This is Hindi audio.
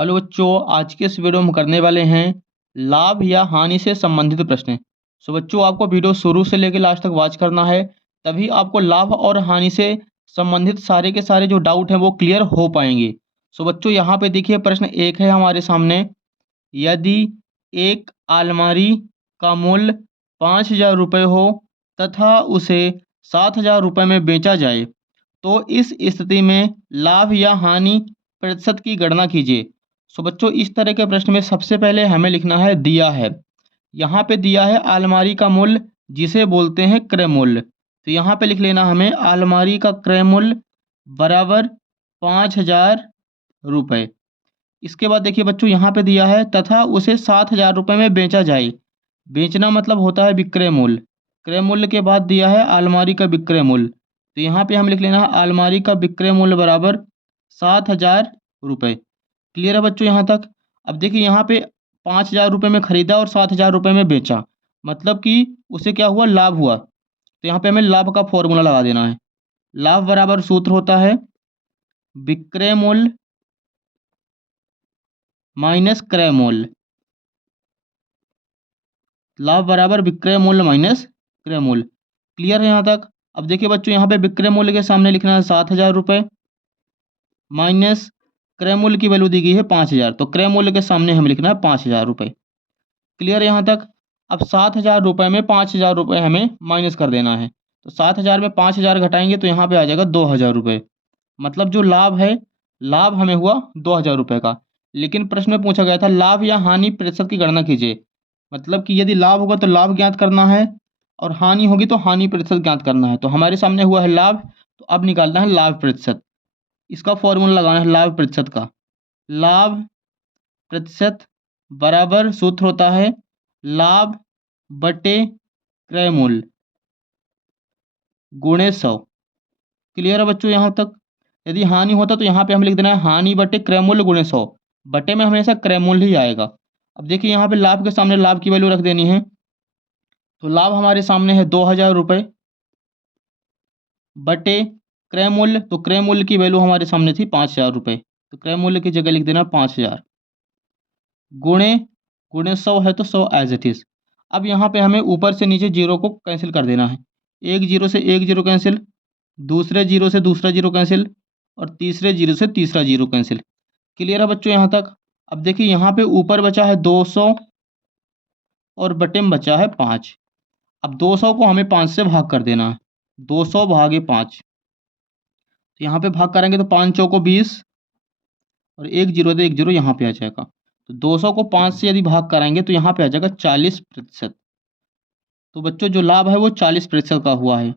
हेलो बच्चों, आज के इस वीडियो में हम करने वाले हैं लाभ या हानि से संबंधित प्रश्न। सो बच्चों, आपको वीडियो शुरू से लेकर लास्ट तक वॉच करना है, तभी आपको लाभ और हानि से संबंधित सारे के सारे जो डाउट हैं वो क्लियर हो पाएंगे। सो बच्चों, यहाँ पे देखिए प्रश्न एक है हमारे सामने। यदि एक अलमारी का मूल्य 5,000 रुपये हो तथा उसे 7,000 रुपये में बेचा जाए, तो इस स्थिति में लाभ या हानि प्रतिशत की गणना कीजिए। सो बच्चों, इस तरह के प्रश्न में सबसे पहले हमें लिखना है दिया है। यहाँ पे दिया है अलमारी का मूल्य, जिसे बोलते हैं क्रय मूल्य। तो यहाँ पे लिख लेना हमें अलमारी का क्रय मूल्य बराबर 5,000 रुपये। इसके बाद देखिए बच्चों, यहाँ पे दिया है तथा उसे 7,000 रुपये में बेचा जाए। बेचना मतलब होता है विक्रय मूल्य। क्रय मूल्य के बाद दिया है अलमारी का विक्रय मूल्य। तो यहाँ पे हम लिख लेना है अलमारी का विक्रय मूल्य बराबर 7,000 रुपये। क्लियर है बच्चों यहाँ तक? अब देखिए यहाँ पे 5,000 रुपये में खरीदा और 7,000 रुपये में बेचा, मतलब कि उसे क्या हुआ, लाभ हुआ। तो यहाँ पे हमें लाभ का फॉर्मूला लगा देना है। लाभ बराबर सूत्र होता है विक्रय मूल्य माइनस क्रय मूल्य। लाभ बराबर विक्रय मूल्य माइनस क्रय मूल्य। क्लियर है यहाँ तक? अब देखिए बच्चों, यहाँ पे विक्रय मूल्य के सामने लिखना है 7,000 रुपये माइनस क्रय मूल्य की वैल्यू दी गई है 5,000, तो क्रय मूल्य के सामने हमें लिखना है 5,000 रुपये। क्लियर यहाँ तक? अब 7,000 रुपये में 5,000 रुपये हमें माइनस कर देना है। तो 7,000 में 5,000 घटाएंगे तो यहाँ पे आ जाएगा 2,000 रुपये। मतलब जो लाभ है, लाभ हमें हुआ 2,000 रुपये का। लेकिन प्रश्न में पूछा गया था लाभ या हानि प्रतिशत की गणना कीजिए। मतलब कि यदि लाभ होगा तो लाभ ज्ञात करना है और हानि होगी तो हानि प्रतिशत ज्ञात करना है। तो हमारे सामने हुआ है लाभ, तो अब निकालना है लाभ प्रतिशत। इसका फॉर्मूला लगाना है लाभ प्रतिशत का। लाभ प्रतिशत बराबर सूत्र होता है लाभ बटे क्रय मूल्य गुणे 100। क्लियर है बच्चों यहाँ तक? यदि हानि होता तो यहाँ पे हम लिख देना है हानि बटे क्रय मूल्य गुणे 100। बटे में हमेशा क्रय मूल्य ही आएगा। अब देखिए यहाँ पे लाभ के सामने लाभ की वैल्यू रख देनी है। तो लाभ हमारे सामने है 2,000 रुपये बटे क्रय मूल्य, तो क्रय मूल्य की वैल्यू हमारे सामने थी 5,000 रुपये। तो क्रय मूल्य की जगह लिख देना 5,000 गुणे गुणे 100 है तो 100 एज इट इज। अब यहाँ पे हमें ऊपर से नीचे जीरो को कैंसिल कर देना है। एक जीरो से एक जीरो कैंसिल, दूसरे जीरो से दूसरा जीरो कैंसिल और तीसरे जीरो से तीसरा जीरो कैंसिल। क्लियर है बच्चों यहाँ तक? अब देखिए यहाँ पे ऊपर बचा है 200 और बटे में बचा है 5। अब 200 को हमें 5 से भाग कर देना है। 200 भागे 5, तो यहाँ पे भाग करेंगे तो 5 चौको 20 और एक जीरो तो एक जीरो यहाँ पे आ जाएगा। तो 200 को 5 से यदि भाग कराएंगे तो यहाँ पे आ जाएगा 40%। तो बच्चों जो लाभ है वो 40% का हुआ है।